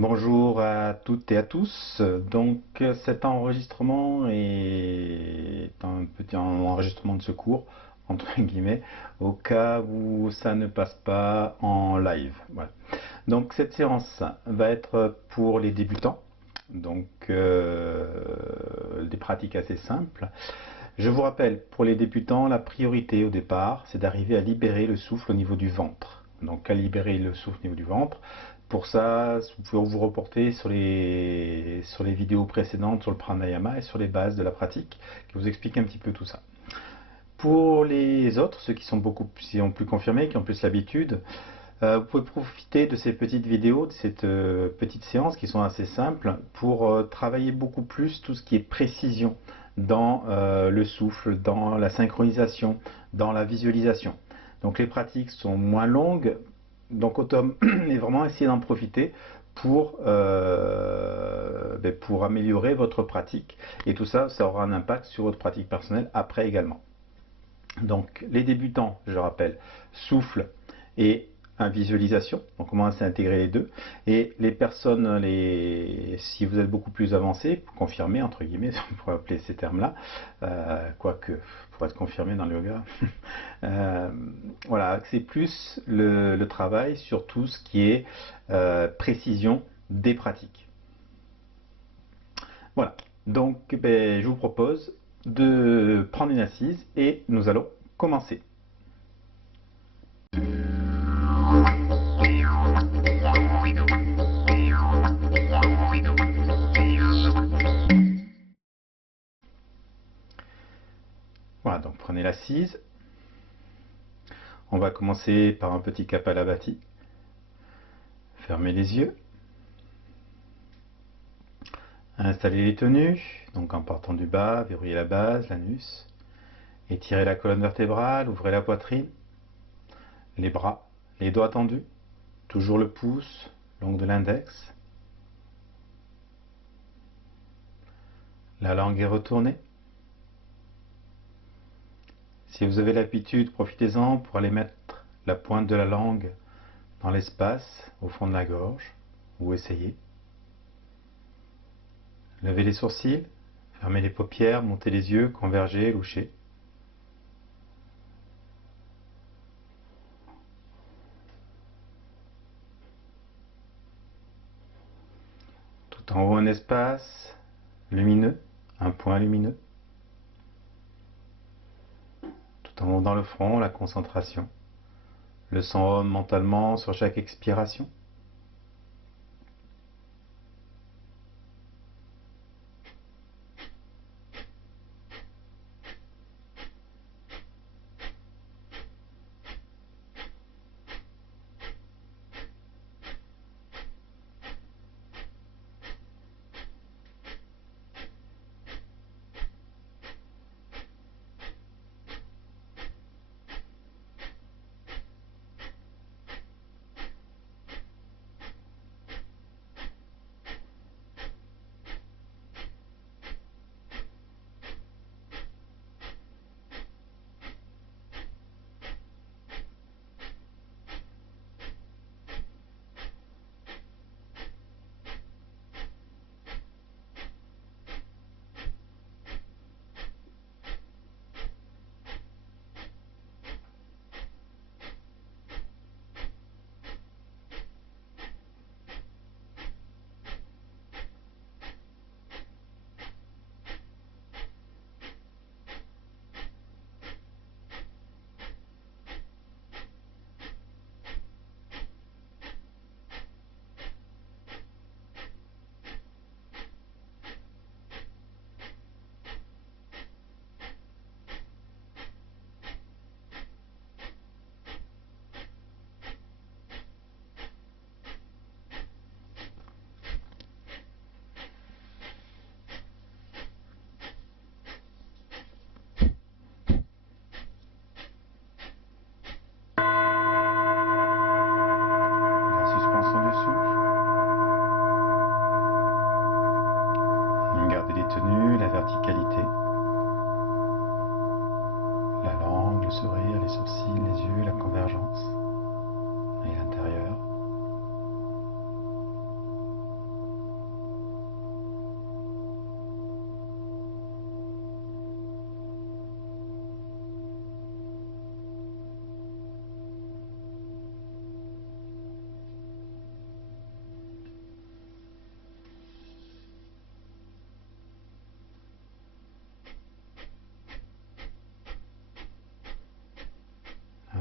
Bonjour à toutes et à tous. Donc cet enregistrement est un petit enregistrement de secours, entre guillemets, au cas où ça ne passe pas en live. Voilà. Donc cette séance va être pour les débutants, donc des pratiques assez simples. Je vous rappelle, pour les débutants, la priorité au départ, c'est d'arriver à libérer le souffle au niveau du ventre. Donc à libérer le souffle au niveau du ventre. Pour ça, vous pouvez vous reporter sur les vidéos précédentes sur le pranayama et sur les bases de la pratique qui vous expliquent un petit peu tout ça. Pour les autres, ceux qui sont plus confirmés, qui ont plus l'habitude, vous pouvez profiter de ces petites vidéos, de cette petite séance qui sont assez simples pour travailler beaucoup plus tout ce qui est précision dans le souffle, dans la synchronisation, dans la visualisation. Donc les pratiques sont moins longues, donc automne est vraiment essayer d'en profiter pour améliorer votre pratique. Et tout ça, ça aura un impact sur votre pratique personnelle après également. Donc les débutants, je rappelle, souffle et visualisation, donc comment c'est intégrer les deux. Et les personnes, si vous êtes beaucoup plus avancé, confirmé entre guillemets, on pourrait appeler ces termes-là, quoique pour être confirmé dans le yoga, voilà, c'est plus le travail sur tout ce qui est précision des pratiques. Voilà, donc je vous propose de prendre une assise et nous allons commencer. Voilà, donc prenez l'assise. On va commencer par un petit Kapalabhati. Fermez les yeux. Installez les tenues, donc en partant du bas, verrouillez la base, l'anus. Étirez la colonne vertébrale, ouvrez la poitrine. Les bras, les doigts tendus. Toujours le pouce, l'ongle de l'index. La langue est retournée. Si vous avez l'habitude, profitez-en pour aller mettre la pointe de la langue dans l'espace, au fond de la gorge, ou essayez. Levez les sourcils, fermez les paupières, montez les yeux, convergez, louchez. Tout en haut, un espace lumineux, un point lumineux. Tout en haut dans le front, la concentration. Le sang Om mentalement sur chaque expiration.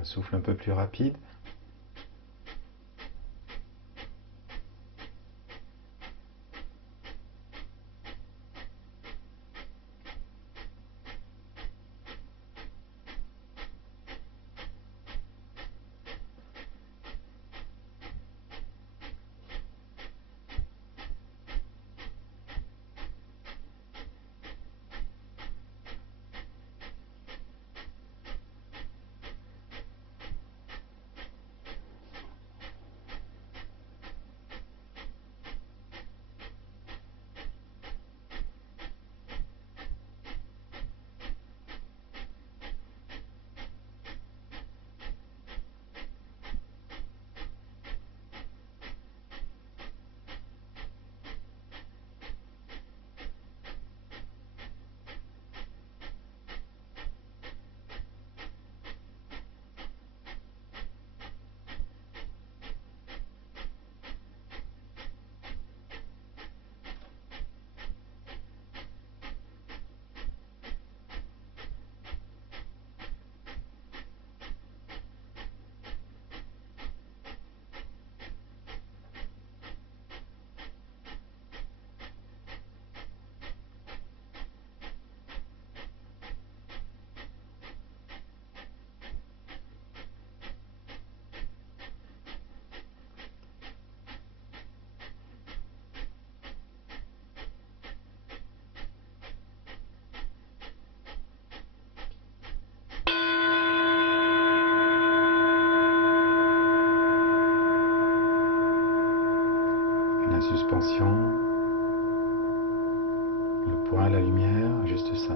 souffle un peu plus rapide. La suspension, le point, la lumière, juste ça.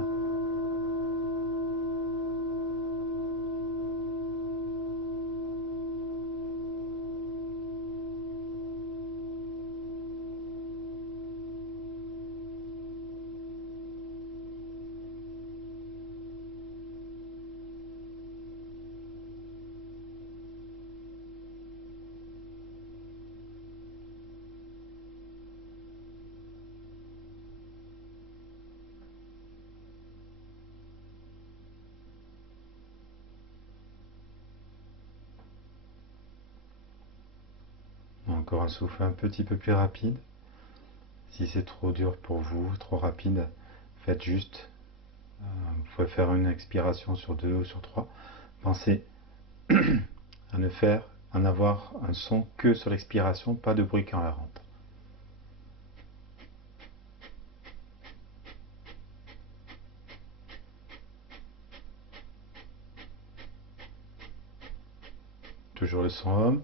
Encore un souffle un petit peu plus rapide. Si c'est trop dur pour vous, trop rapide, faites juste. Vous pouvez faire une expiration sur 2 ou sur 3. Pensez à ne faire, à n'avoir un son que sur l'expiration, pas de bruit quand elle rentre. Toujours le son homme.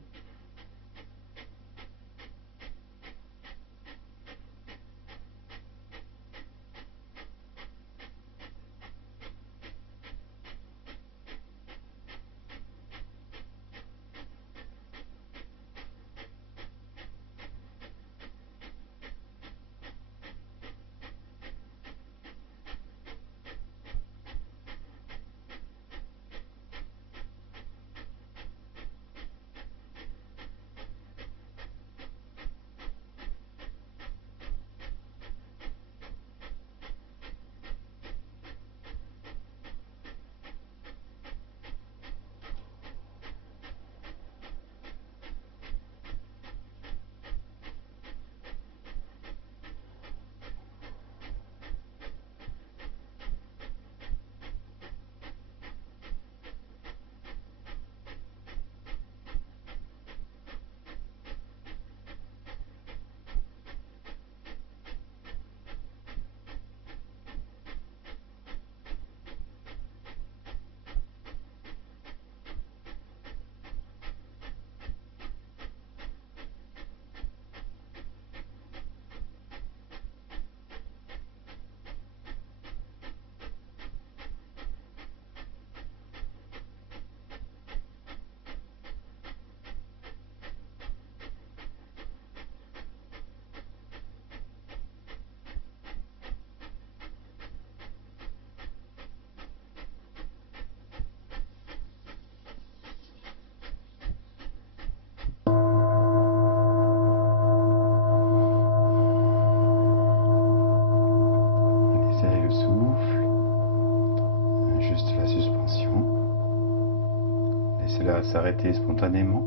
s'arrêter spontanément.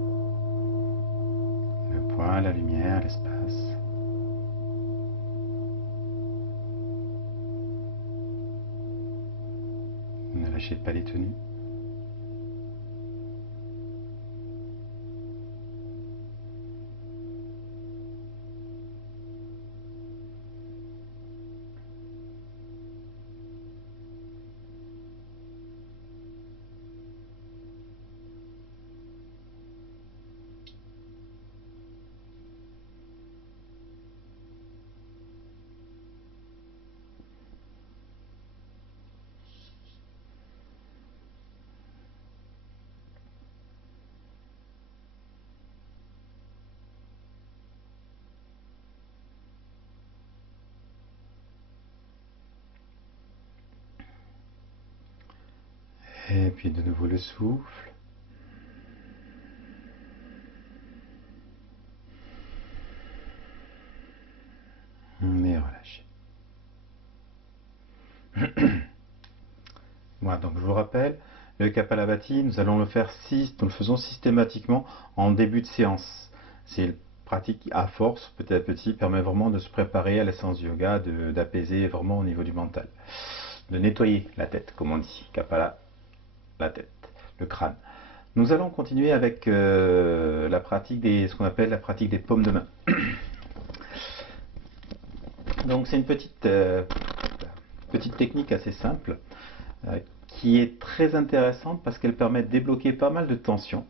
Le point, la lumière, l'espace. Ne lâchez pas les tenues. Et puis de nouveau le souffle. Et relâchez. Voilà, donc je vous rappelle, le Kapalabhati, nous allons le faire nous le faisons systématiquement en début de séance. C'est une pratique à force, petit à petit, permet vraiment de se préparer à la séance de yoga, d'apaiser vraiment au niveau du mental. De nettoyer la tête, comme on dit. Kapala, la tête, le crâne. Nous allons continuer avec la pratique ce qu'on appelle la pratique des paumes de main. Donc c'est une petite technique assez simple qui est très intéressante parce qu'elle permet de débloquer pas mal de tensions.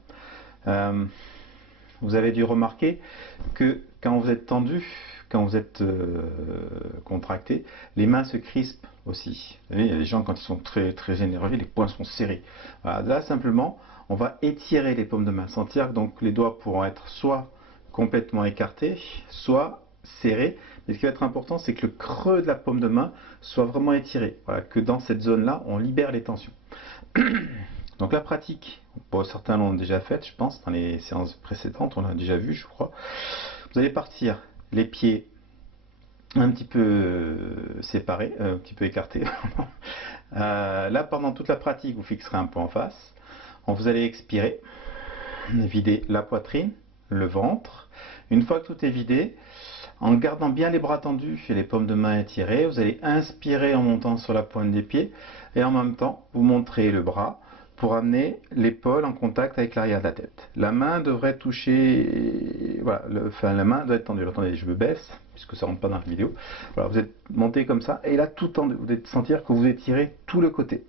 Vous avez dû remarquer que quand vous êtes tendu, quand vous êtes contracté, les mains se crispent aussi. Vous savez, il y a des gens quand ils sont très, très énervés, les poings sont serrés. Voilà, là simplement, on va étirer les paumes de main, sentir que donc les doigts pourront être soit complètement écartés, soit serrés. Mais ce qui va être important, c'est que le creux de la paume de main soit vraiment étiré. Voilà, que dans cette zone-là, on libère les tensions. Donc la pratique, bon, certains l'ont déjà faite, je pense, dans les séances précédentes, on l'a déjà vu, je crois. Vous allez partir les pieds un petit peu séparés, un petit peu écartés. Là, pendant toute la pratique, vous fixerez un point en face. Vous allez expirer, vider la poitrine, le ventre. Une fois que tout est vidé, en gardant bien les bras tendus et les paumes de main étirées, vous allez inspirer en montant sur la pointe des pieds et en même temps, vous montrez le bras pour amener l'épaule en contact avec l'arrière de la tête. La main devrait toucher, voilà, la main doit être tendue. Alors, attendez, je me baisse, puisque ça ne rentre pas dans la vidéo. Voilà, vous êtes monté comme ça, et là, tout tendu. Vous allez sentir que vous étirez tout le côté.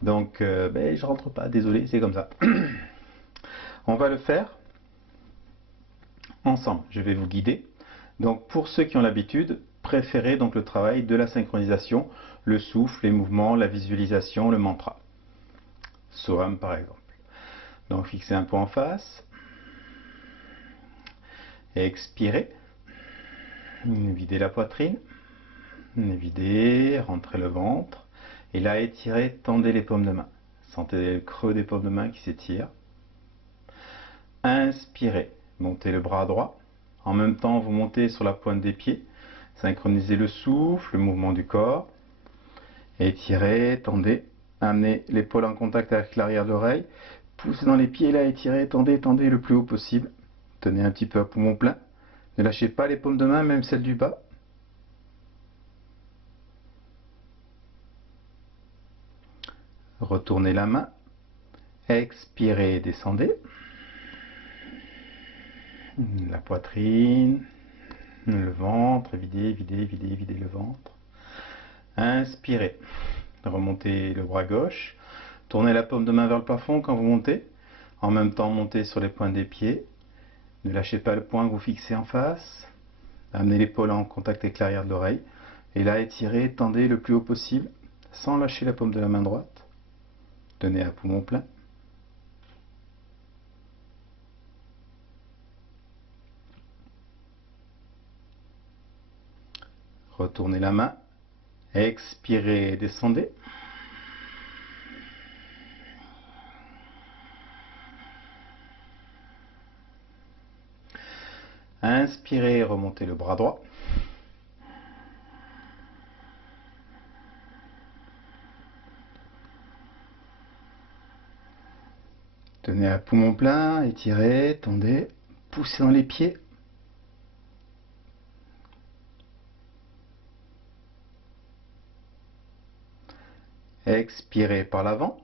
Donc, je rentre pas, désolé, c'est comme ça. On va le faire ensemble. Je vais vous guider. Donc, pour ceux qui ont l'habitude, préférez donc le travail de la synchronisation, le souffle, les mouvements, la visualisation, le mantra. Suram par exemple. Donc fixez un point en face. Expirez. Videz la poitrine. Videz, rentrez le ventre. Et là, étirez, tendez les paumes de main. Sentez le creux des paumes de main qui s'étirent. Inspirez. Montez le bras droit. En même temps, vous montez sur la pointe des pieds. Synchronisez le souffle, le mouvement du corps. Étirez, tendez. Amenez l'épaule en contact avec l'arrière de l'oreille. Poussez dans les pieds là, étirez, tendez, tendez le plus haut possible. Tenez un petit peu à poumon plein. Ne lâchez pas les paumes de main, même celles du bas. Retournez la main. Expirez, descendez. La poitrine, le ventre, videz, videz, videz, videz le ventre. Inspirez. Remontez le bras gauche. Tournez la paume de main vers le plafond quand vous montez. En même temps, montez sur les pointes des pieds. Ne lâchez pas le point que vous fixez en face. Amenez l'épaule en contact avec l'arrière de l'oreille. Et là, étirez, tendez le plus haut possible, sans lâcher la paume de la main droite. Tenez à poumon plein. Retournez la main. Expirez, descendez. Inspirez, remontez le bras droit. Tenez à poumon plein, étirez, tendez, poussez dans les pieds. Expirez par l'avant.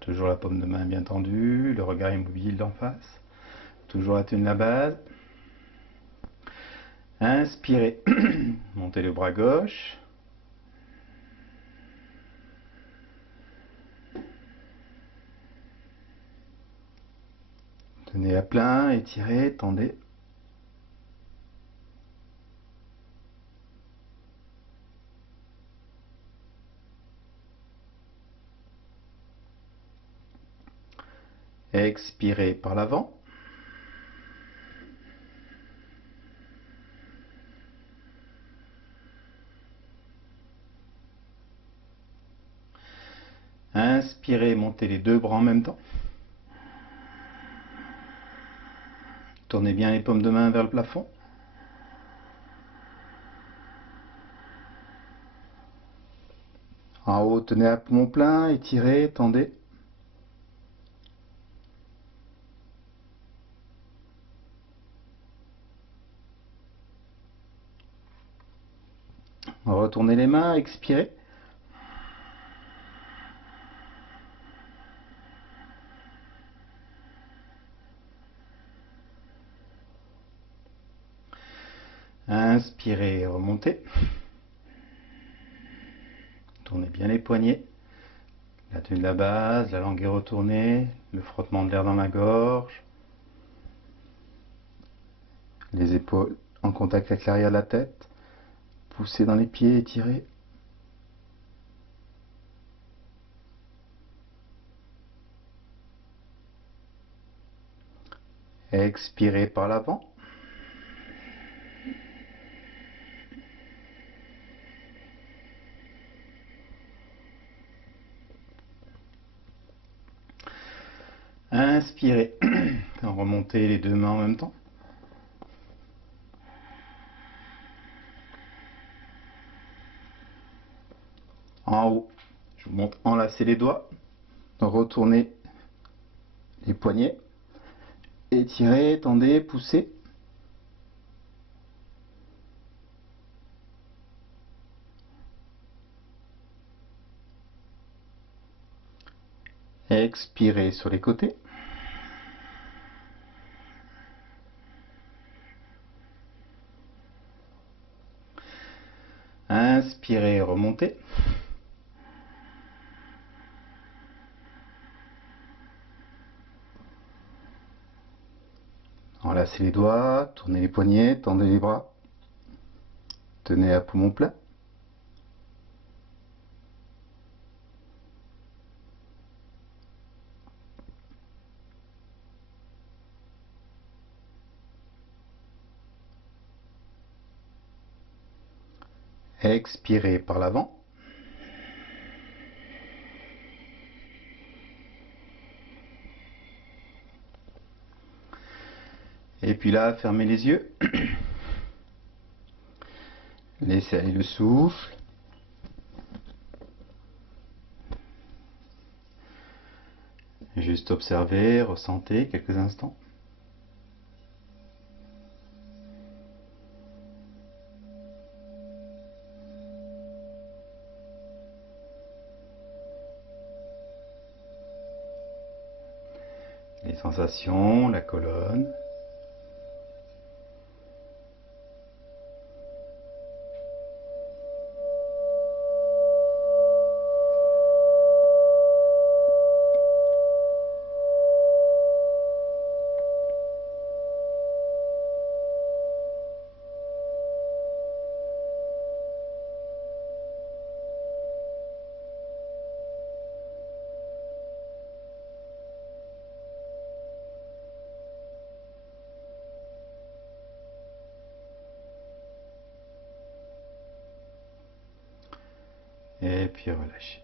Toujours la paume de main bien tendue, le regard immobile d'en face. Toujours la tenue de la base. Inspirez, montez le bras gauche. Tenez à plein, étirez, tendez. Expirez par l'avant. Inspirez, montez les deux bras en même temps. Tournez bien les paumes de main vers le plafond. En haut, tenez à poumon plein, étirez, tendez. Retournez les mains, expirez. Inspirez, remontez. Tournez bien les poignets. La tenue de la base, la langue est retournée, le frottement de l'air dans la gorge. Les épaules en contact avec l'arrière de la tête. Poussez dans les pieds, étirez. Expirez par l'avant. Inspirez. Remontez les deux mains en même temps. En haut, je vous montre enlacer les doigts. Retournez les poignets. Étirez, tendez, poussez. Expirez sur les côtés. Inspirez, remontez. Enlacez les doigts, tournez les poignets, tendez les bras. Tenez à poumon plein. Expirez par l'avant. Et puis là, fermez les yeux. Laissez aller le souffle. Juste observez, ressentez quelques instants. Les sensations, la colonne. Et puis relâchez.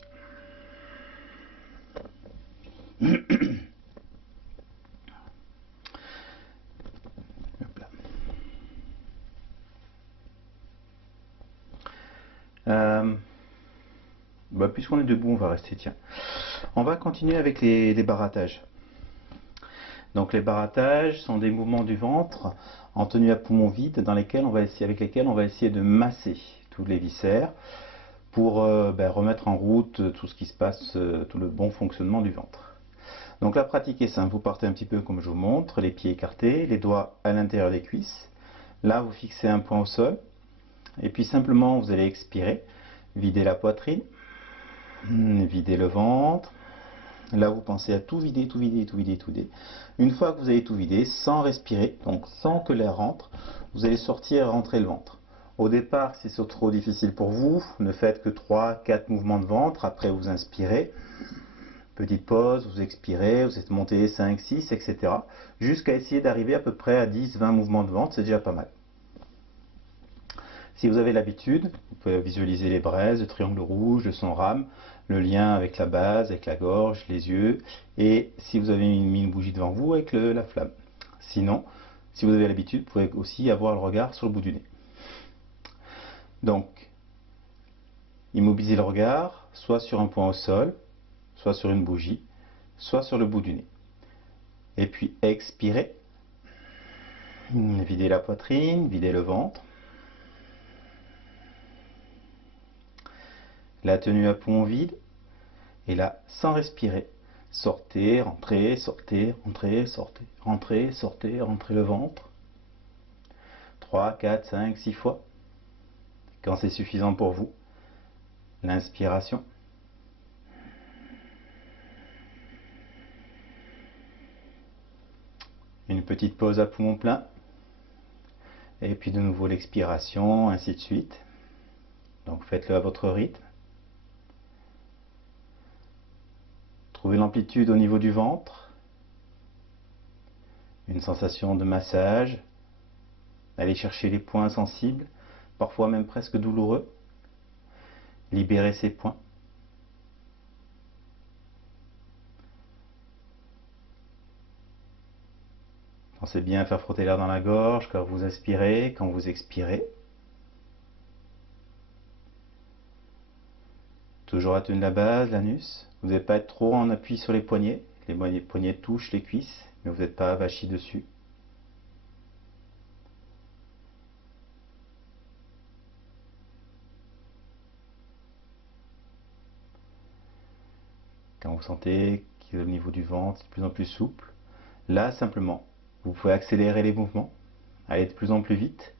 Hop là. puisqu'on est debout, on va rester, tiens. On va continuer avec les barattages. Donc les barattages sont des mouvements du ventre en tenue à poumon vide avec lesquels on va essayer de masser tous les viscères pour remettre en route tout ce qui se passe, tout le bon fonctionnement du ventre. Donc la pratique est simple, vous partez un petit peu comme je vous montre, les pieds écartés, les doigts à l'intérieur des cuisses. Là vous fixez un point au sol et puis simplement vous allez expirer, vider la poitrine, vider le ventre. Là vous pensez à tout vider, tout vider, tout vider, tout vider. Une fois que vous avez tout vidé, sans respirer, donc sans que l'air rentre, vous allez sortir et rentrer le ventre. Au départ, si c'est trop difficile pour vous, ne faites que 3-4 mouvements de ventre, après vous inspirez. Petite pause, vous expirez, vous êtes monté 5, 6, etc. Jusqu'à essayer d'arriver à peu près à 10-20 mouvements de ventre, c'est déjà pas mal. Si vous avez l'habitude, vous pouvez visualiser les braises, le triangle rouge, son rame, le lien avec la base, avec la gorge, les yeux, et si vous avez mis une bougie devant vous, avec la flamme. Sinon, si vous avez l'habitude, vous pouvez aussi avoir le regard sur le bout du nez. Donc, immobilisez le regard, soit sur un point au sol, soit sur une bougie, soit sur le bout du nez. Et puis expirez, videz la poitrine, videz le ventre. La tenue à poumon vide, et là, sans respirer, sortez, rentrez, sortez, rentrez, sortez, rentrez, sortez, rentrez le ventre. 3, 4, 5, 6 fois. Quand c'est suffisant pour vous, l'inspiration. Une petite pause à poumon plein. Et puis de nouveau l'expiration, ainsi de suite. Donc faites-le à votre rythme. Trouvez l'amplitude au niveau du ventre. Une sensation de massage. Allez chercher les points sensibles, parfois même presque douloureux. Libérez ces points. Pensez bien à faire frotter l'air dans la gorge quand vous inspirez, quand vous expirez. Toujours à tenir la base, l'anus. Vous n'allez pas être trop en appui sur les poignets. Les poignets touchent les cuisses, mais vous n'êtes pas avachi dessus. Quand vous sentez que le niveau du ventre est de plus en plus souple, là simplement, vous pouvez accélérer les mouvements, aller de plus en plus vite,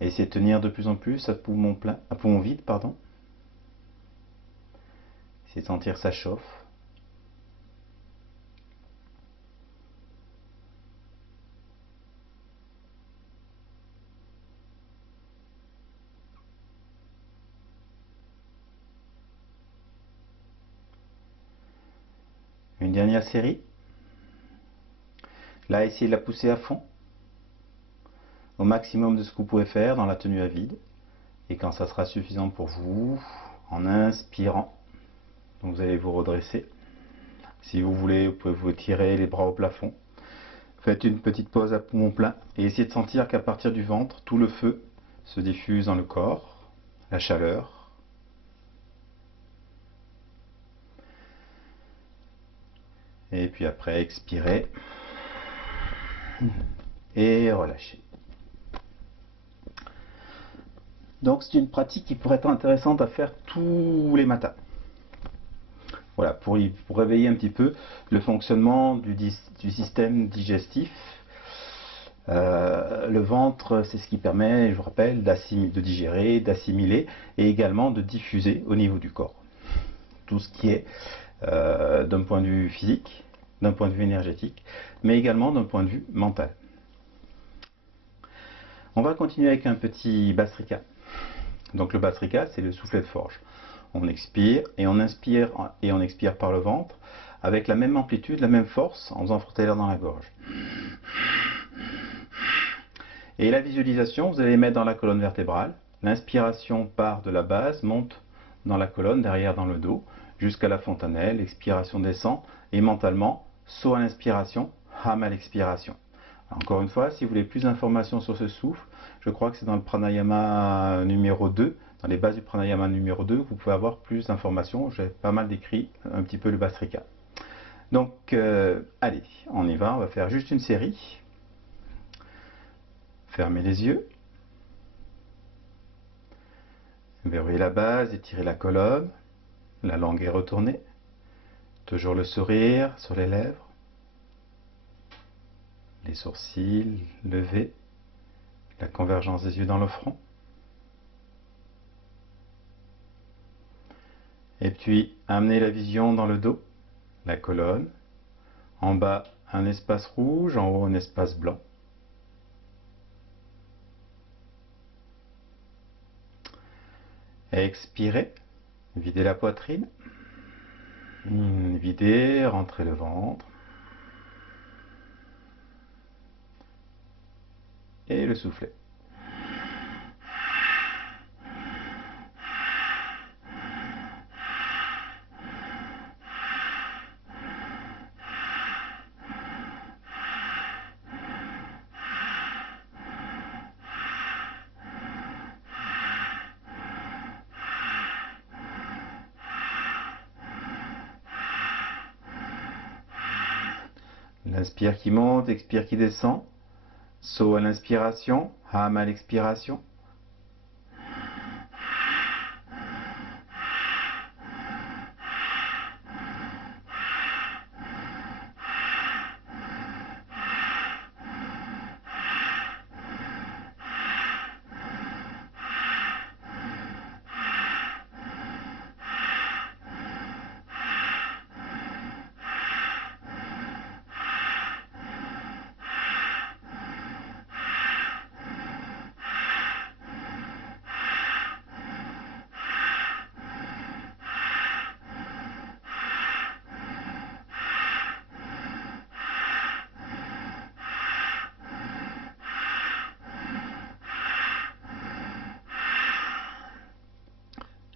et essayer de tenir de plus en plus à poumon plein, à poumon vide, pardon. Essayez de sentir ça chauffe. Une dernière série. Là, essayez de la pousser à fond, au maximum de ce que vous pouvez faire dans la tenue à vide. Et quand ça sera suffisant pour vous, en inspirant, donc vous allez vous redresser. Si vous voulez, vous pouvez vous tirer les bras au plafond. Faites une petite pause à poumon plein et essayez de sentir qu'à partir du ventre, tout le feu se diffuse dans le corps, la chaleur. Et puis après, expirez et relâchez. Donc c'est une pratique qui pourrait être intéressante à faire tous les matins. Voilà, pour réveiller un petit peu le fonctionnement du système digestif. Le ventre, c'est ce qui permet, je vous rappelle, de digérer, d'assimiler et également de diffuser au niveau du corps. Tout ce qui est d'un point de vue physique, d'un point de vue énergétique, mais également d'un point de vue mental. On va continuer avec un petit Bhastrika. Donc le Bhastrika, c'est le soufflet de forge. On expire et on inspire et on expire par le ventre avec la même amplitude, la même force en faisant frotter l'air dans la gorge. Et la visualisation, vous allez mettre dans la colonne vertébrale. L'inspiration part de la base, monte dans la colonne, derrière dans le dos, jusqu'à la fontanelle. L'expiration descend et mentalement, saut à l'inspiration, ham à l'expiration. Encore une fois, si vous voulez plus d'informations sur ce souffle, je crois que c'est dans le pranayama numéro 2, dans les bases du pranayama numéro 2, vous pouvez avoir plus d'informations. J'ai pas mal décrit un petit peu le Bhastrika. Donc, allez, on y va. On va faire juste une série. Fermez les yeux. Verrouillez la base, étirez la colonne. La langue est retournée. Toujours le sourire sur les lèvres. Les sourcils levés. La convergence des yeux dans le front. Et puis, amenez la vision dans le dos, la colonne. En bas, un espace rouge, en haut, un espace blanc. Expirez, videz la poitrine. Videz, rentrez le ventre. Et le soufflet. L'inspire qui monte, expire qui descend. So à l'inspiration, Ham à l'expiration.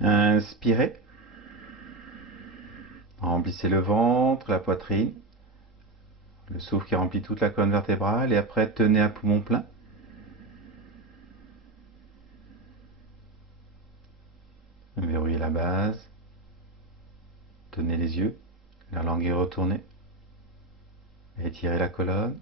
Inspirez. Remplissez le ventre, la poitrine. Le souffle qui remplit toute la colonne vertébrale. Et après, tenez à poumon plein. Verrouillez la base. Tenez les yeux. La langue est retournée. Étirez la colonne.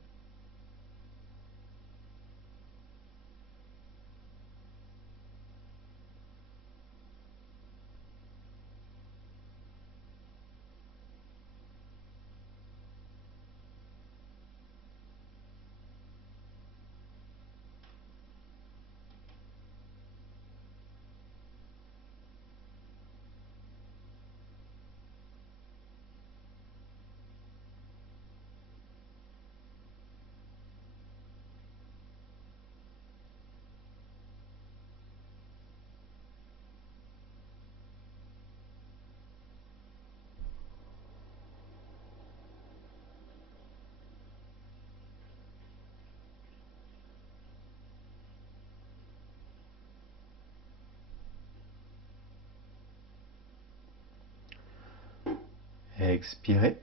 Expirez.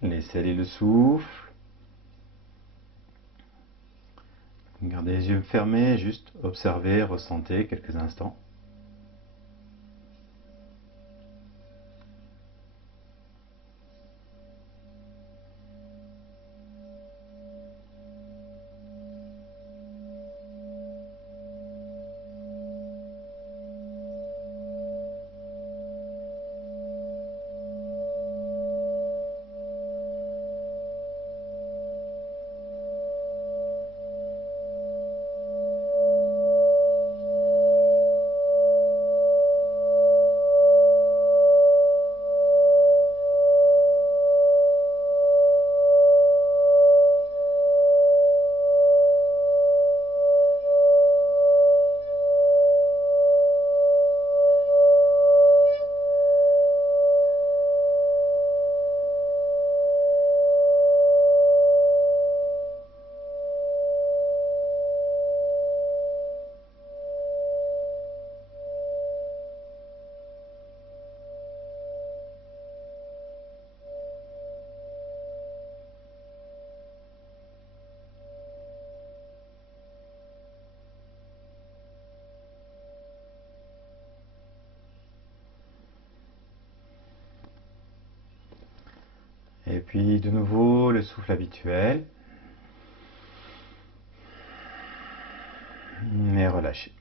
Laissez aller le souffle. Gardez les yeux fermés, juste observez, ressentez quelques instants. Et puis de nouveau le souffle habituel. Et relâchez.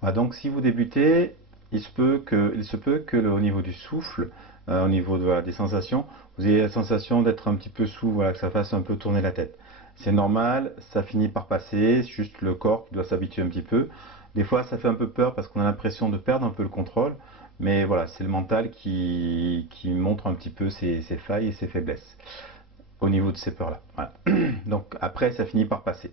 Voilà, donc si vous débutez, il se peut que au niveau du souffle, au niveau des sensations, vous ayez la sensation d'être un petit peu sous, voilà, que ça fasse un peu tourner la tête. C'est normal, ça finit par passer, c'est juste le corps qui doit s'habituer un petit peu. Des fois, ça fait un peu peur parce qu'on a l'impression de perdre un peu le contrôle, mais voilà, c'est le mental qui montre un petit peu ses failles et ses faiblesses au niveau de ces peurs-là. Voilà. Donc après, ça finit par passer.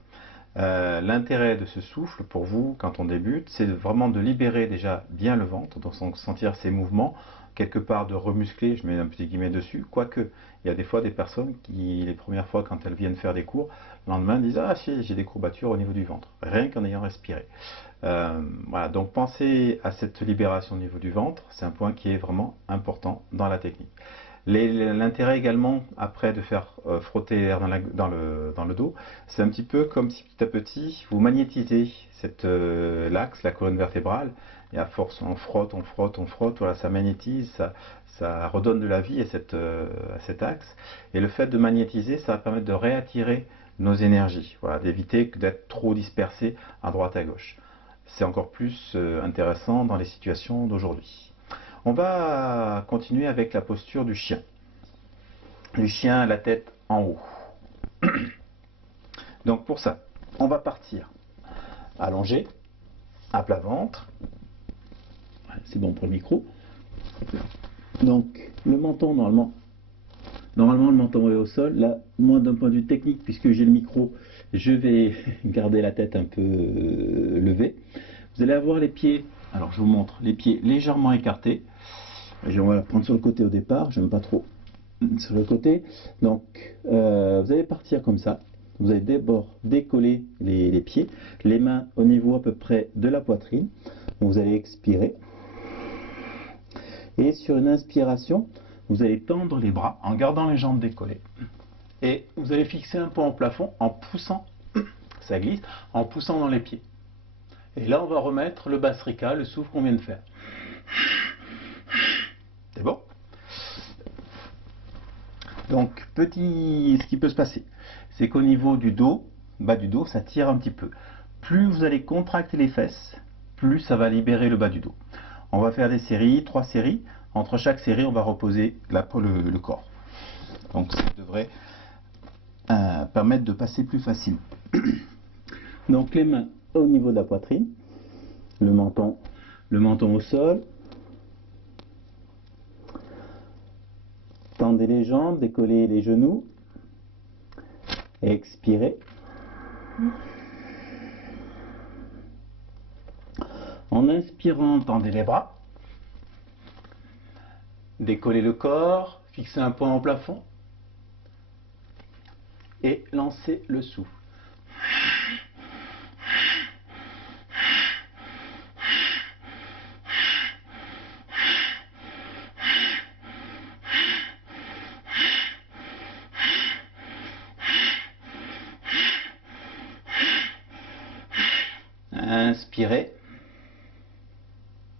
L'intérêt de ce souffle pour vous quand on débute, c'est vraiment de libérer déjà bien le ventre, donc sentir ces mouvements, quelque part de remuscler, je mets un petit guillemet dessus, quoique il y a des fois des personnes qui, les premières fois quand elles viennent faire des cours, le lendemain disent ah si j'ai des courbatures au niveau du ventre, rien qu'en ayant respiré. Voilà, donc pensez à cette libération au niveau du ventre, c'est un point qui est vraiment important dans la technique. L'intérêt également, après de faire frotter l'air dans le dos, c'est un petit peu comme si petit à petit, vous magnétisez l'axe, la colonne vertébrale, et à force, on frotte, on frotte, on frotte, voilà, ça magnétise, ça redonne de la vie à cet axe. Et le fait de magnétiser, ça va permettre de réattirer nos énergies, voilà, d'éviter d'être trop dispersé à droite à gauche. C'est encore plus intéressant dans les situations d'aujourd'hui. On va continuer avec la posture du chien. Du chien, la tête en haut. Donc pour ça, on va partir allongé, à plat ventre. C'est bon pour le micro. Donc le menton, normalement le menton est au sol. Là, moi d'un point de vue technique, puisque j'ai le micro, je vais garder la tête un peu levée. Vous allez avoir les pieds, alors je vous montre, les pieds légèrement écartés. On va la prendre sur le côté au départ, j'aime pas trop sur le côté. Donc vous allez partir comme ça. Vous allez d'abord décoller les pieds, les mains au niveau à peu près de la poitrine. Vous allez expirer. Et sur une inspiration, vous allez tendre les bras en gardant les jambes décollées. Et vous allez fixer un peu en plafond en poussant, ça glisse, en poussant dans les pieds. Et là, on va remettre le Bhastrika, le souffle qu'on vient de faire. C'est bon? Donc, ce qui peut se passer, c'est qu'au niveau du dos, bas du dos, ça tire un petit peu. Plus vous allez contracter les fesses, plus ça va libérer le bas du dos. On va faire des séries, 3 séries. Entre chaque série, on va reposer le corps. Donc, ça devrait permettre de passer plus facilement. Donc, les mains au niveau de la poitrine, le menton au sol. Tendez les jambes, décollez les genoux. Expirez. En inspirant, tendez les bras. Décollez le corps, fixez un point au plafond. Et lancez le souffle. Inspirez.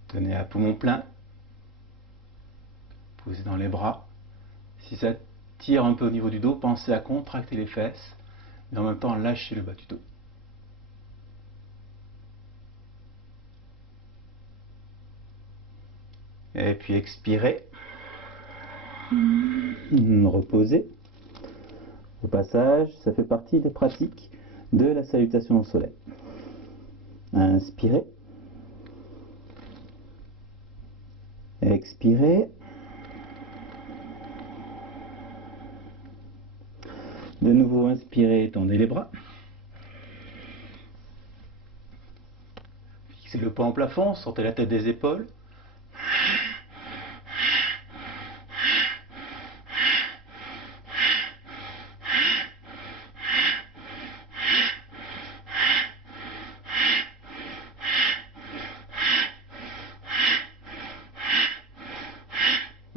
Tenez à poumon plein. Posez dans les bras. Si ça tire un peu au niveau du dos, pensez à contracter les fesses. Et en même temps, lâchez le bas du dos. Et puis expirez. Reposez. Au passage, ça fait partie des pratiques de la salutation au soleil. Inspirez. Expirez. De nouveau, inspirez, tendez les bras. Fixez le poing au plafond, sortez la tête des épaules.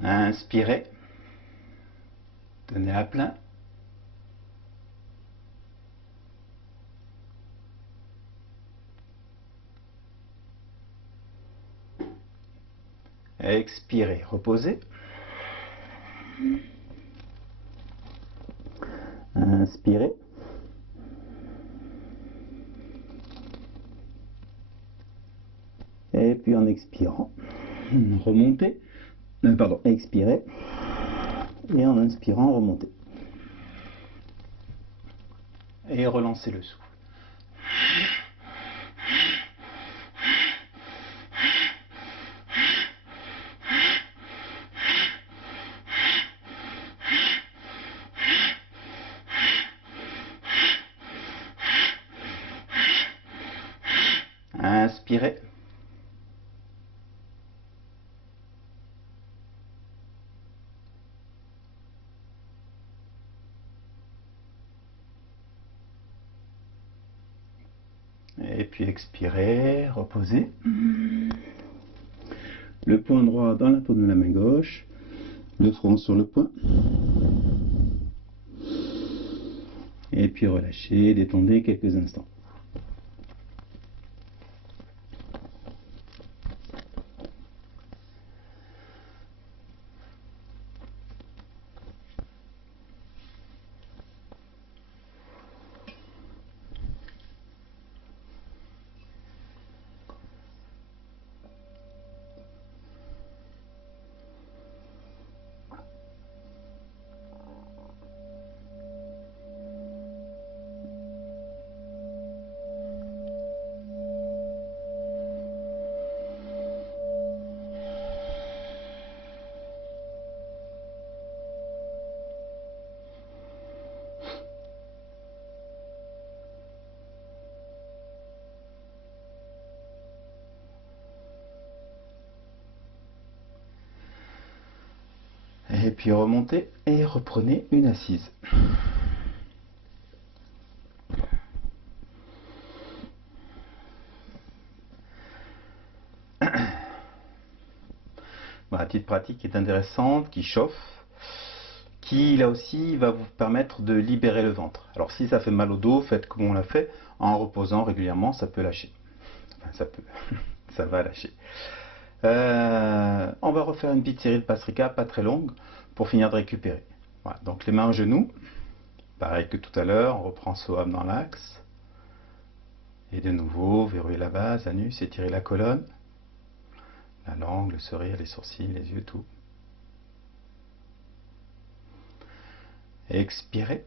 Inspirez. Tenez à plein. Expirez, reposez. Inspirez. Et puis en expirant, remontez. Pardon, expirez. Et en inspirant, remontez. Et relancez le souffle. Inspirez. Et puis expirez, reposez. Le poing droit dans la paume de la main gauche, le front sur le poing. Et puis relâchez, détendez quelques instants. Et puis remontez et reprenez une assise. Voilà, petite pratique qui est intéressante, qui chauffe, qui là aussi va vous permettre de libérer le ventre. Alors si ça fait mal au dos, faites comme on l'a fait, en reposant régulièrement, ça peut lâcher. Enfin, ça peut, ça va lâcher. On va refaire une petite série de Pastrika, pas très longue, pour finir de récupérer. Voilà, donc les mains aux genoux, pareil que tout à l'heure, on reprend Soham dans l'axe. Et de nouveau, verrouillez la base, l'anus, étirez la colonne, la langue, le sourire, les sourcils, les yeux, tout. Expirez.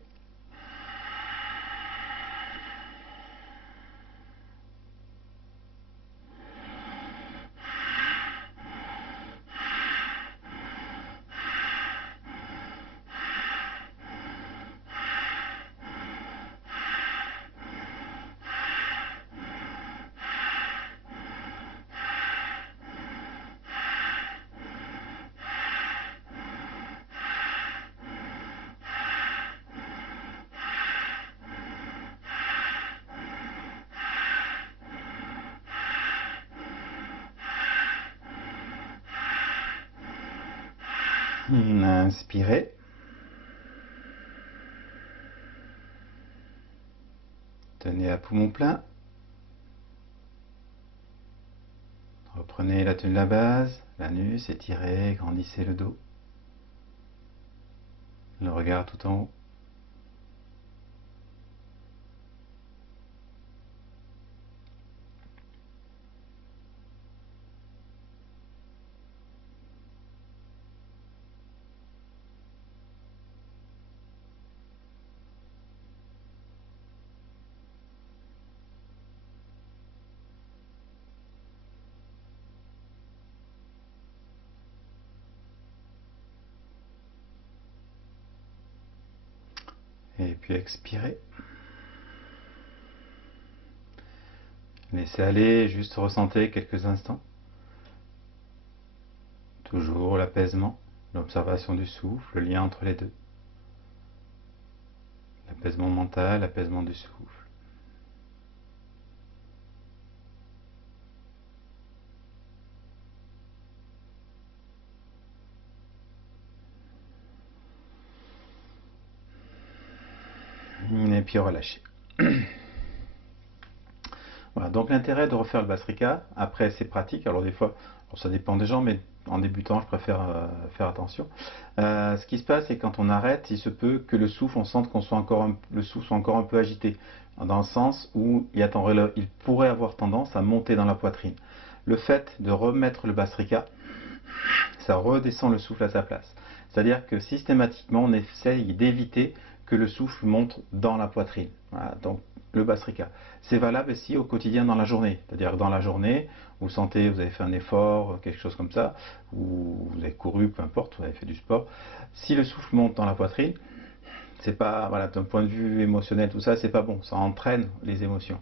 Inspirez. Tenez à poumon plein. Reprenez la tenue de la base, l'anus, étirez, grandissez le dos. Le regard tout en haut. Et puis expirez. Laissez aller, juste ressentez quelques instants. Toujours l'apaisement, l'observation du souffle, le lien entre les deux. L'apaisement mental, l'apaisement du souffle. Et puis relâchez. Voilà, donc l'intérêt de refaire le Bastrika, après c'est pratique, alors des fois, alors ça dépend des gens, mais en débutant je préfère faire attention. Ce qui se passe, c'est quand on arrête, il se peut que le souffle, on sente qu'on soit encore le souffle soit encore un peu agité, dans le sens où il pourrait avoir tendance à monter dans la poitrine. Le fait de remettre le Bastrika, ça redescend le souffle à sa place. C'est-à-dire que systématiquement, on essaye d'éviter que le souffle monte dans la poitrine. Voilà, donc le Bastrika. C'est valable aussi au quotidien dans la journée. C'est-à-dire que dans la journée, vous sentez, vous avez fait un effort, quelque chose comme ça, ou vous avez couru, peu importe, vous avez fait du sport. Si le souffle monte dans la poitrine, c'est pas, voilà, d'un point de vue émotionnel, tout ça, c'est pas bon. Ça entraîne les émotions.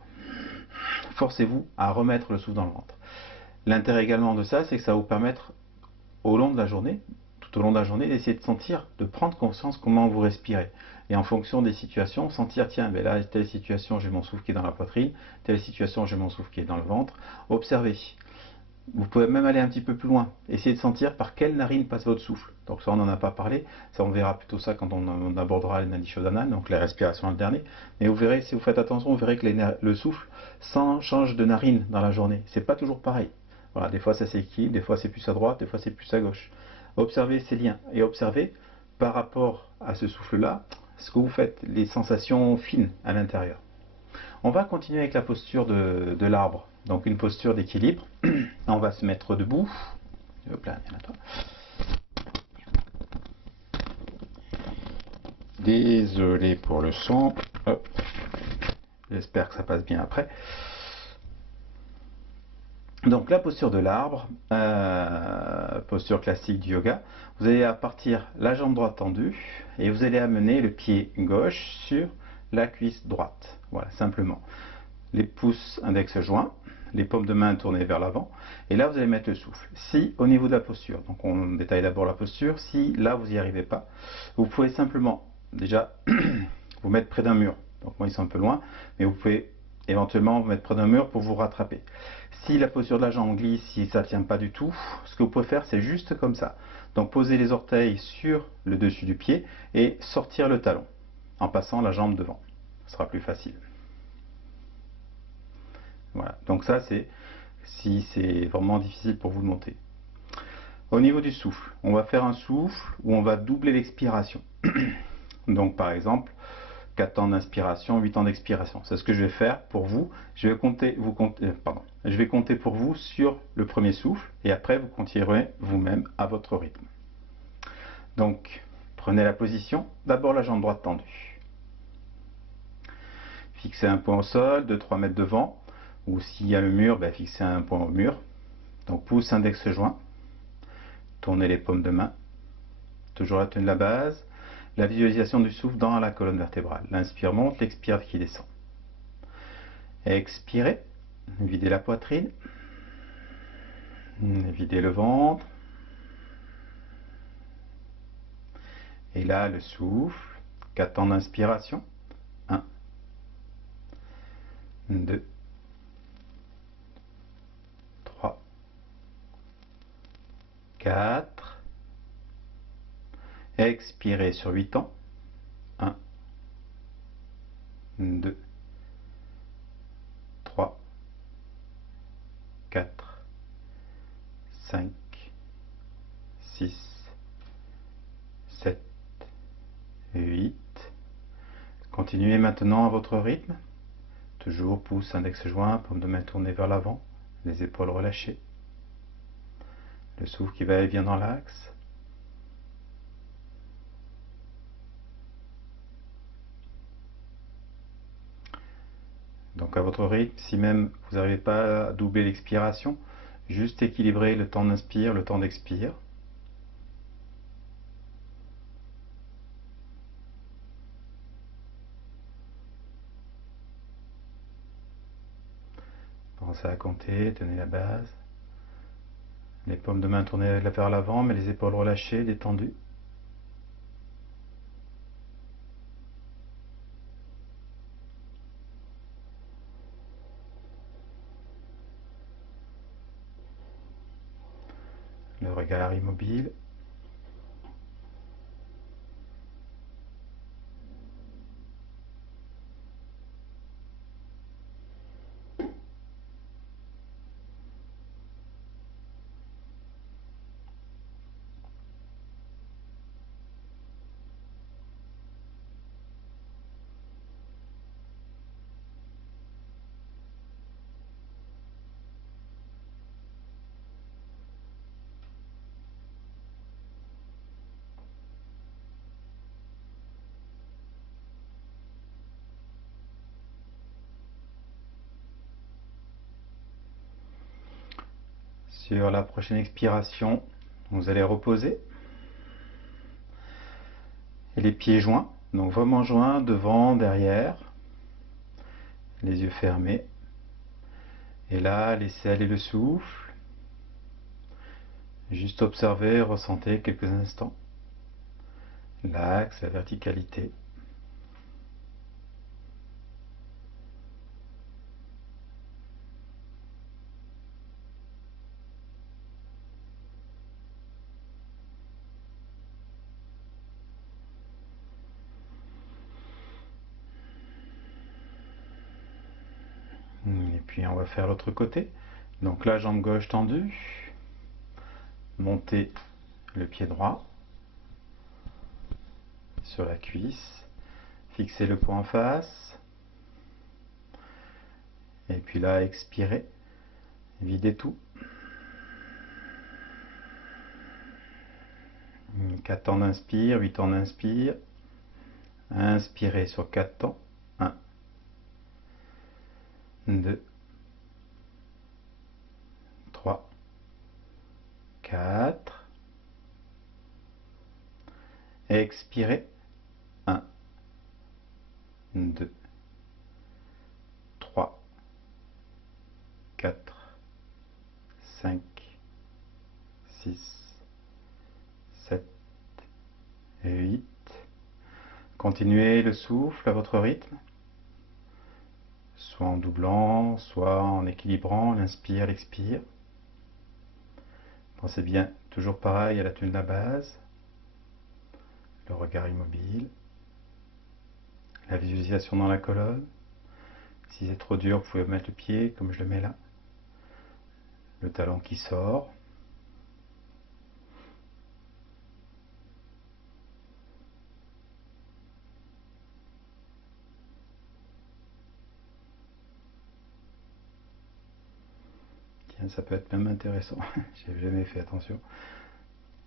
Forcez-vous à remettre le souffle dans le ventre. L'intérêt également de ça, c'est que ça va vous permettre au long de la journée, tout au long de la journée, d'essayer de sentir, de prendre conscience comment vous respirez. Et en fonction des situations, sentir, tiens, ben là, telle situation, j'ai mon souffle qui est dans la poitrine, telle situation, j'ai mon souffle qui est dans le ventre. Observez. Vous pouvez même aller un petit peu plus loin. Essayez de sentir par quelle narine passe votre souffle. Donc ça, on n'en a pas parlé. Ça, on verra plutôt ça quand on abordera les nadishodhana, donc les respirations alternées. Mais vous verrez, si vous faites attention, vous verrez que le souffle change de narine dans la journée. C'est pas toujours pareil. Voilà, des fois ça s'équilibre, des fois c'est plus à droite, des fois c'est plus à gauche. Observez ces liens et observez par rapport à ce souffle-là, ce que vous faites, les sensations fines à l'intérieur. On va continuer avec la posture de l'arbre, donc une posture d'équilibre. On va se mettre debout. Hop là, viens à toi. Désolé pour le son. J'espère que ça passe bien après. Donc la posture de l'arbre, posture classique du yoga, vous allez partir la jambe droite tendue et vous allez amener le pied gauche sur la cuisse droite. Voilà, simplement. Les pouces index joints, les paumes de main tournées vers l'avant, et là vous allez mettre le souffle. Si au niveau de la posture, donc on détaille d'abord la posture, si là vous n'y arrivez pas, vous pouvez simplement déjà vous mettre près d'un mur. Donc moi ils sont un peu loin, mais vous pouvez éventuellement vous mettre près d'un mur pour vous rattraper. Si la posture de la jambe glisse, si ça ne tient pas du tout, ce que vous pouvez faire c'est juste comme ça. Donc poser les orteils sur le dessus du pied et sortir le talon en passant la jambe devant. Ce sera plus facile. Voilà, donc ça c'est si c'est vraiment difficile pour vous de monter. Au niveau du souffle, on va faire un souffle où on va doubler l'expiration. Donc par exemple, 4 temps d'inspiration, 8 temps d'expiration. C'est ce que je vais faire pour vous. Je vais compter pour vous sur le premier souffle et après vous continuerez vous-même à votre rythme. Donc prenez la position, d'abord la jambe droite tendue. Fixez un point au sol, 2-3 mètres devant, ou s'il y a le mur, fixez un point au mur. Donc pouce index joint, tournez les paumes de main, toujours la tenue de la base, la visualisation du souffle dans la colonne vertébrale. L'inspire monte, l'expire qui descend. Expirez, videz la poitrine, videz le ventre. Et là, le souffle, 4 temps d'inspiration. 1, 2, 3, 4. Expirez sur 8 temps. 1, 2, 3, 4, 5, 6, 7, 8. Continuez maintenant à votre rythme. Toujours pouce index joint, paume de main tournée vers l'avant, les épaules relâchées. Le souffle qui va et vient dans l'axe. Donc à votre rythme, si même vous n'arrivez pas à doubler l'expiration, juste équilibrer le temps d'inspire, le temps d'expire. Pensez à compter, tenez la base. Les paumes de main tournées vers l'avant, mais les épaules relâchées, détendues. Le regard immobile. Sur la prochaine expiration, vous allez reposer. Et les pieds joints, donc vraiment joints, devant, derrière. Les yeux fermés. Et là, laissez aller le souffle. Juste observer, ressentez quelques instants l'axe, la verticalité. Et puis on va faire l'autre côté. Donc la jambe gauche tendue. Montez le pied droit sur la cuisse. Fixez le poing en face. Et puis là, expirez. Videz tout. 4 temps d'inspire, 8 temps d'inspire. Inspirez sur 4 temps. 1, 2, 3, 4. Expirez. 1, 2, 3, 4, 5, 6, 7, 8. Continuez le souffle à votre rythme, soit en doublant, soit en équilibrant l'inspire, l'expire. Pensez bien, toujours pareil, à la tenue de la base, le regard immobile, la visualisation dans la colonne. Si c'est trop dur, vous pouvez mettre le pied, comme je le mets là, le talon qui sort. Tiens, ça peut être même intéressant, j'ai jamais fait attention.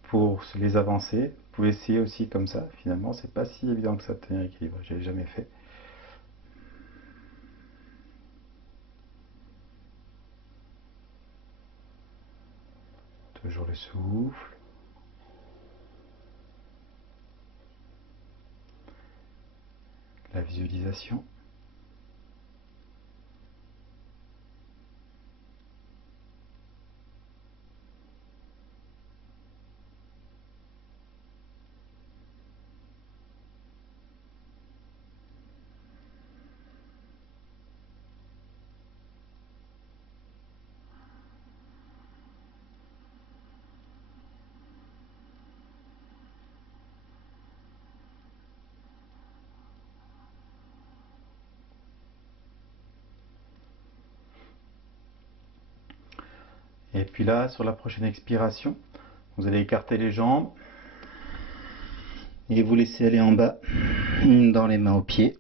Pour les avancer, vous pouvez essayer aussi comme ça, finalement, c'est pas si évident que ça de tenir l'équilibre, je l'ai jamais fait. Toujours le souffle. La visualisation. Et puis là, sur la prochaine expiration, vous allez écarter les jambes et vous laissez aller en bas, dans les mains aux pieds.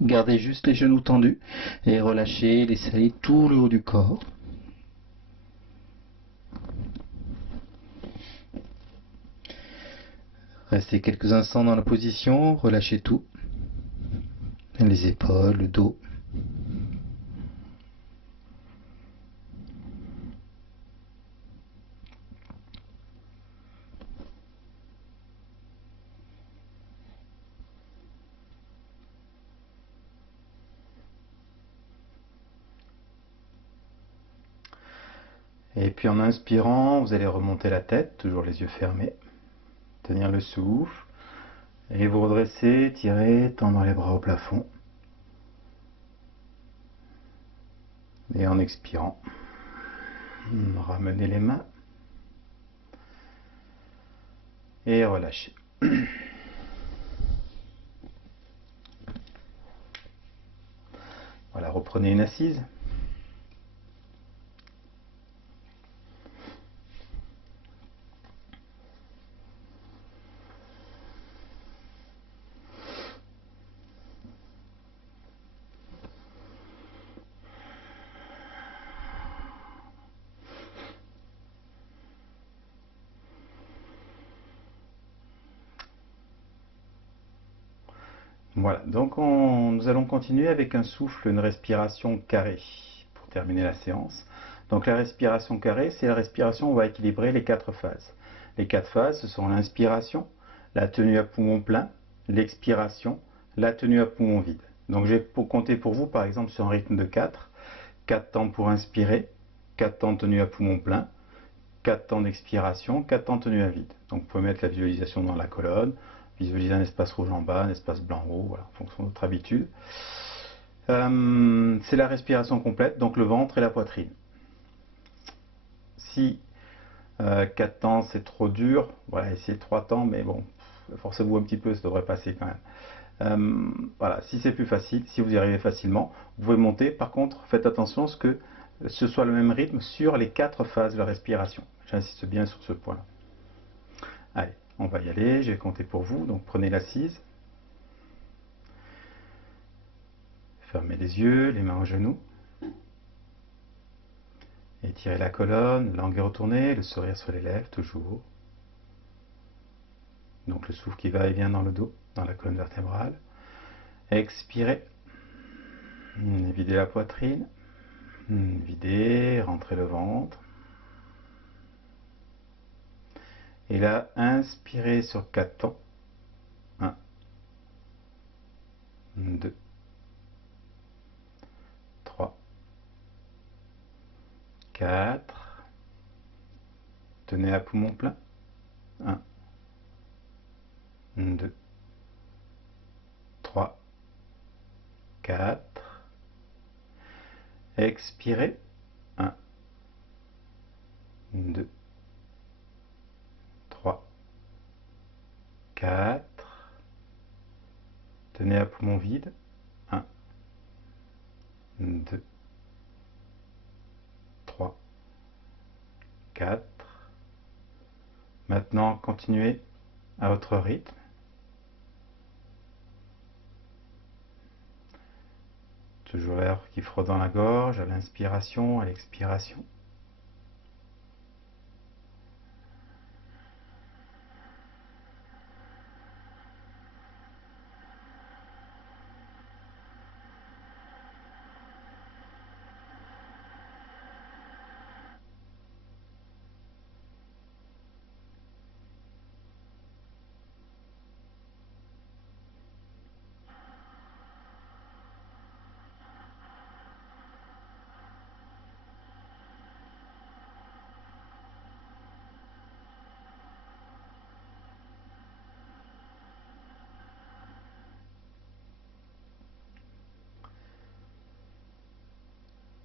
Gardez juste les genoux tendus et relâchez, laissez aller tout le haut du corps. Restez quelques instants dans la position, relâchez tout. Les épaules, le dos. Et puis en inspirant, vous allez remonter la tête, toujours les yeux fermés. Tenir le souffle. Et vous redresser, tirer, tendre les bras au plafond. Et en expirant, ramenez les mains. Et relâchez. Voilà, reprenez une assise. Voilà, donc nous allons continuer avec un souffle, une respiration carrée pour terminer la séance. Donc la respiration carrée, c'est la respiration où on va équilibrer les 4 phases. Les 4 phases, ce sont l'inspiration, la tenue à poumon plein, l'expiration, la tenue à poumon vide. Donc je vais compter pour vous, par exemple, sur un rythme de 4. 4 temps pour inspirer, 4 temps tenue à poumon plein, 4 temps d'expiration, 4 temps tenue à vide. Donc vous pouvez mettre la visualisation dans la colonne, visualiser un espace rouge en bas, un espace blanc en haut, voilà, en fonction de votre habitude. C'est la respiration complète, donc le ventre et la poitrine. Si 4 temps c'est trop dur, voilà, essayez 3 temps, mais bon, forcez-vous un petit peu, ça devrait passer quand même. Voilà, si c'est plus facile, si vous y arrivez facilement, vous pouvez monter. Par contre, faites attention à ce que ce soit le même rythme sur les 4 phases de la respiration. J'insiste bien sur ce point-là. Allez, on va y aller, je vais compter pour vous. Donc prenez l'assise. Fermez les yeux, les mains aux genoux. Étirez la colonne, langue est retournée, le sourire sur les lèvres, toujours. Donc le souffle qui va et vient dans le dos, dans la colonne vertébrale. Expirez. Videz la poitrine. Videz, rentrez le ventre. Et là, inspirez sur 4 temps. 1, 2, 3, 4. Tenez à poumon plein. 1, 2, 3, 4. Expirez. 1, 2, 3, 4. Tenez à poumon vide. 1, 2, 3, 4. Maintenant, continuez à votre rythme. Toujours l'air qui frotte dans la gorge à l'inspiration, à l'expiration.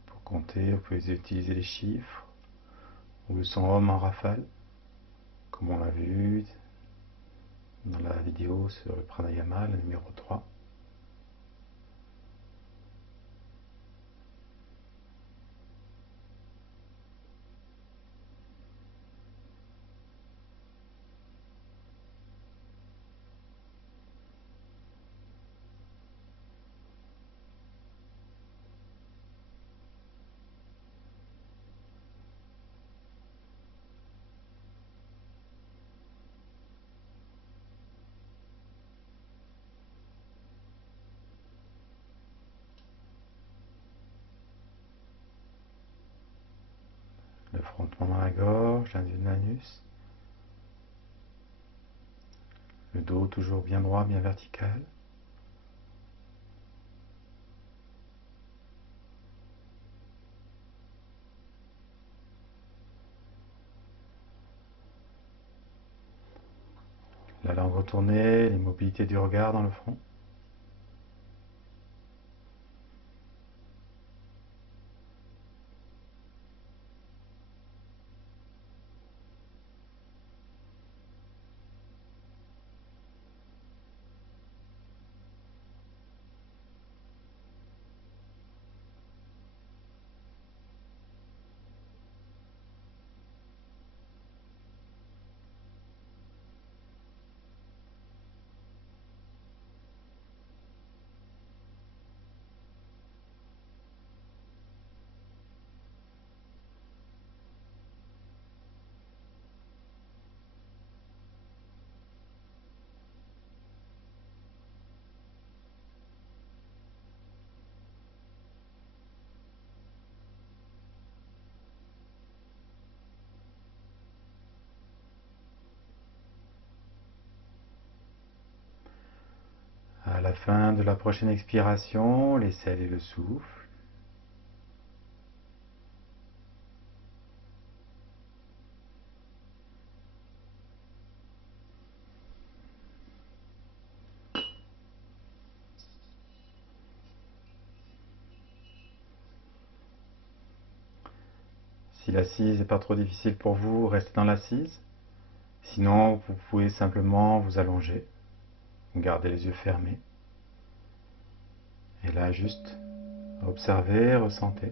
Pour compter, vous pouvez utiliser les chiffres ou le son Om en rafale, comme on l'a vu dans la vidéo sur le pranayama, le numéro 3. Le frottement dans la gorge, l'anus. Le dos toujours bien droit, bien vertical. La langue retournée, l'immobilité du regard dans le front. À la fin de la prochaine expiration, laissez aller le souffle. Si l'assise n'est pas trop difficile pour vous, restez dans l'assise. Sinon, vous pouvez simplement vous allonger, garder les yeux fermés. Et là, juste observez, ressentez.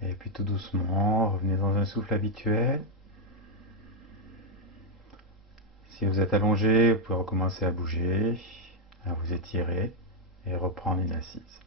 Et puis tout doucement, revenez dans un souffle habituel. Si vous êtes allongé, vous pouvez recommencer à bouger, à vous étirer et reprendre une assise.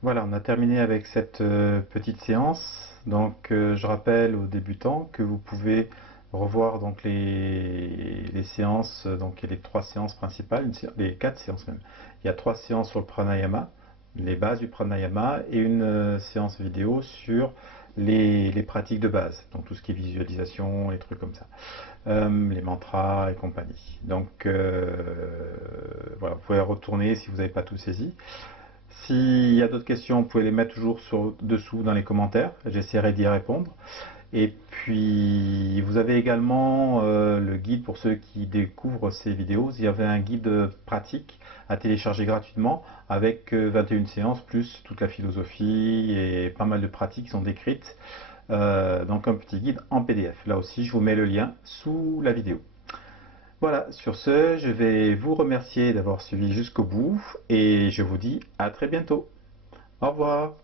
Voilà, on a terminé avec cette petite séance. Donc je rappelle aux débutants que vous pouvez revoir donc les séances, donc il y a les 3 séances principales, les 4 séances même. Il y a 3 séances sur le pranayama, les bases du pranayama, et une séance vidéo sur les pratiques de base, donc tout ce qui est visualisation, les trucs comme ça, les mantras et compagnie. Donc voilà, vous pouvez retourner si vous n'avez pas tout saisi. S'il y a d'autres questions, vous pouvez les mettre toujours dessous dans les commentaires, j'essaierai d'y répondre. Et puis, vous avez également le guide pour ceux qui découvrent ces vidéos. Il y avait un guide pratique à télécharger gratuitement avec 21 séances, plus toute la philosophie et pas mal de pratiques qui sont décrites. Donc un petit guide en PDF. Là aussi, je vous mets le lien sous la vidéo. Voilà, sur ce, je vais vous remercier d'avoir suivi jusqu'au bout et je vous dis à très bientôt. Au revoir.